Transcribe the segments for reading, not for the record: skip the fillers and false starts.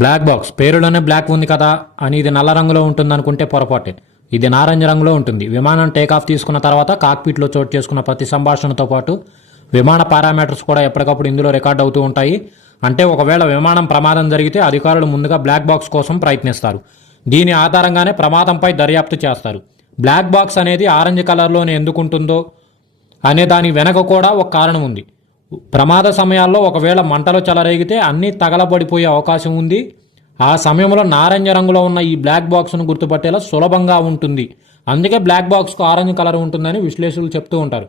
Black box పేరులోనే black ఉంది కదా అని ఇది నల్ల రంగులో ఉంటుంది అనుకుంటే పొరపాటే. ఇది నారింజ రంగులో ఉంటుంది. విమానం టేకాఫ్ తీసుకున్న తర్వాత కాక్పిట్లో చోటు చేసుకున్న ప్రతి సంభాషణతో పాటు విమాన పారామీటర్స్ కూడా ఎప్పటికప్పుడు ఇందులో రికార్డ్ అవుతూ ఉంటాయి. అంటే ఒకవేళ విమానం ప్రమాదం జరిగితే అధికారులు ముందుగా బ్లాక్ బాక్స్ కోసం ప్రయత్నిస్తారు. దీని ఆధారంగానే ప్రమాదంపై దర్యాప్తు చేస్తారు. బ్లాక్ బాక్స్ అనేది ఆరెంజ్ కలర్లోనే ఎందుకుంటుందో అనే దాని వెనక కూడా ఒక కారణం ఉంది. ప్రమాద సమయాల్లో ఒకవేళ మంటలు చెలరేగితే అన్నీ తగలబడిపోయే అవకాశం ఉంది. ఆ సమయంలో నారింజ రంగులో ఉన్న ఈ బ్లాక్ బాక్స్ను గుర్తుపట్టేలా సులభంగా ఉంటుంది. అందుకే బ్లాక్ బాక్స్కు ఆరెంజ్ కలర్ ఉంటుందని విశ్లేషకులు చెప్తూ ఉంటారు.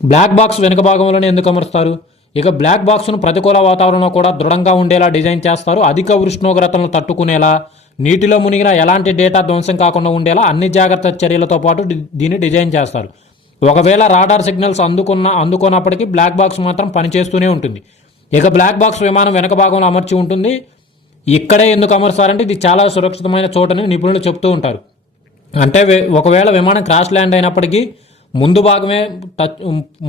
బ్లాక్ బాక్స్ వెనుక భాగంలోనే ఎందుకు అమరుస్తారు? ఇక బ్లాక్ బాక్స్ను ప్రతికూల వాతావరణంలో కూడా దృఢంగా ఉండేలా డిజైన్ చేస్తారు. అధిక ఉష్ణోగ్రతలను తట్టుకునేలా, నీటిలో మునిగిన ఎలాంటి డేటా ధ్వంసం కాకుండా ఉండేలా అన్ని జాగ్రత్త చర్యలతో పాటు దీన్ని డిజైన్ చేస్తారు. ఒకవేళ రాడార్ సిగ్నల్స్ అందుకున్నప్పటికీ బ్లాక్ బాక్స్ మాత్రం పనిచేస్తూనే ఉంటుంది. ఇక బ్లాక్ బాక్స్ విమానం వెనక భాగంలో అమర్చి ఉంటుంది. ఇక్కడే ఎందుకు అమరుస్తారంటే ఇది చాలా సురక్షితమైన చోటని నిపుణులు చెప్తూ ఉంటారు. అంటే ఒకవేళ విమానం క్రాష్ ల్యాండ్ అయినప్పటికీ ముందు భాగమే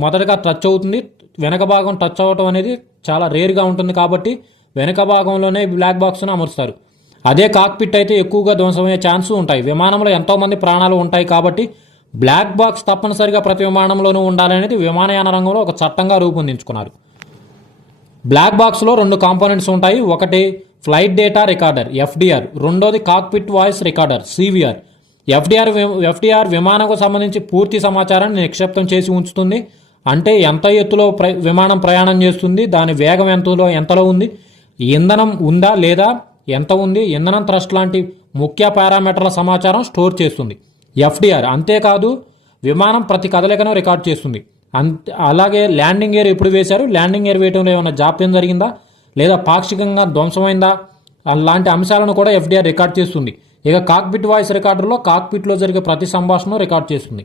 మొదటగా టచ్ అవుతుంది. వెనక భాగం టచ్ అవ్వటం అనేది చాలా రేర్గా ఉంటుంది. కాబట్టి వెనక భాగంలోనే బ్లాక్ బాక్స్ను అమరుస్తారు. అదే కాక్పిట్ అయితే ఎక్కువగా ధ్వంసమయ్యే ఛాన్స్ ఉంటాయి. విమానంలో ఎంతోమంది ప్రాణాలు ఉంటాయి కాబట్టి బ్లాక్ బాక్స్ తప్పనిసరిగా ప్రతి విమానంలోనూ ఉండాలనేది విమానయాన రంగంలో ఒక చట్టంగా రూపొందించుకున్నారు. బ్లాక్ బాక్స్లో 2 కాంపోనెంట్స్ ఉంటాయి. ఒకటి ఫ్లైట్ డేటా రికార్డర్ ఎఫ్డిఆర్, రెండోది cockpit voice recorder CVR. FDR విమానంకు సంబంధించి పూర్తి సమాచారాన్ని నిక్షిప్తం చేసి ఉంచుతుంది. అంటే ఎంత ఎత్తులో విమానం ప్రయాణం చేస్తుంది, దాని వేగం ఎంతలో ఉంది, ఇంధనం ఉందా లేదా, ఎంత ఉంది, ఇంధనం థ్రస్ట్ లాంటి ముఖ్య పారామీటర్ల సమాచారం స్టోర్ చేస్తుంది ఎఫ్డిఆర్. అంతేకాదు విమానం ప్రతి కదలికను రికార్డ్ చేస్తుంది. అలాగే ల్యాండింగ్ గేర్ ఎప్పుడు వేశారు, ల్యాండింగ్ గేర్ వేయడంలో ఏమైనా జాప్యం జరిగిందా లేదా పాక్షికంగా ధ్వంసమైందా అలాంటి అంశాలను కూడా ఎఫ్డిఆర్ రికార్డ్ చేస్తుంది. ఇక కాక్పిట్ వాయిస్ రికార్డర్లో కాక్పిట్లో జరిగే ప్రతి సంభాషణ రికార్డ్ చేస్తుంది.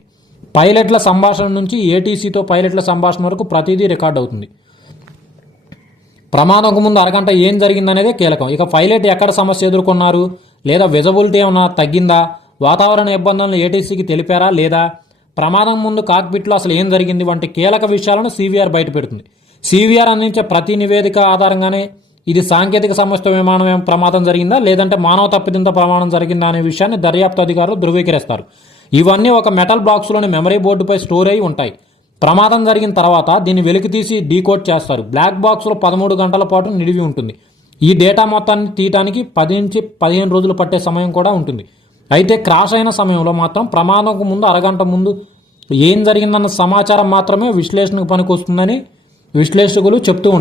పైలట్ల సంభాషణ నుంచి ఏటీసీతో పైలట్ల సంభాషణ వరకు ప్రతిదీ రికార్డ్ అవుతుంది. ప్రమాదంకు ముందు అరగంట ఏం జరిగిందనేదే కీలకం. ఇక పైలట్ ఎక్కడ సమస్య ఎదుర్కొన్నారు, లేదా విజిబిలిటీ ఏమైనా తగ్గిందా, వాతావరణ ఇబ్బందులను ఏటీసీకి తెలిపారా లేదా, ప్రమాదం ముందు కాక్పిట్లో అసలు ఏం జరిగింది వంటి కీలక విషయాలను సివిఆర్ బయటపెడుతుంది. సివిఆర్ అందించే ప్రతి నివేదిక ఆధారంగానే ఇది సాంకేతిక సమస్య విమానం ప్రమాదం జరిగిందా లేదంటే మానవ తప్పిదంతో ప్రమాదం జరిగిందా అనే విషయాన్ని దర్యాప్తు అధికారులు ధృవీకరిస్తారు. ఇవన్నీ ఒక మెటల్ బాక్స్లోని మెమరీ బోర్డుపై స్టోర్ అయి ఉంటాయి. ప్రమాదం జరిగిన తర్వాత దీన్ని వెలికితీసి డీకోడ్ చేస్తారు. బ్లాక్ బాక్స్లో 13 గంటల పాటు నిడివి ఉంటుంది. ఈ డేటా మొత్తాన్ని తీయటానికి 10 నుంచి 15 రోజులు పట్టే సమయం కూడా ఉంటుంది. అయితే క్రాష్ అయిన సమయంలో మాత్రం ప్రమాదంకు ముందు అరగంట ముందు ఏం జరిగిందన్న సమాచారం మాత్రమే విశ్లేషణకు పనికొస్తుందని విశ్లేషకులు చెప్తూ ఉంటారు.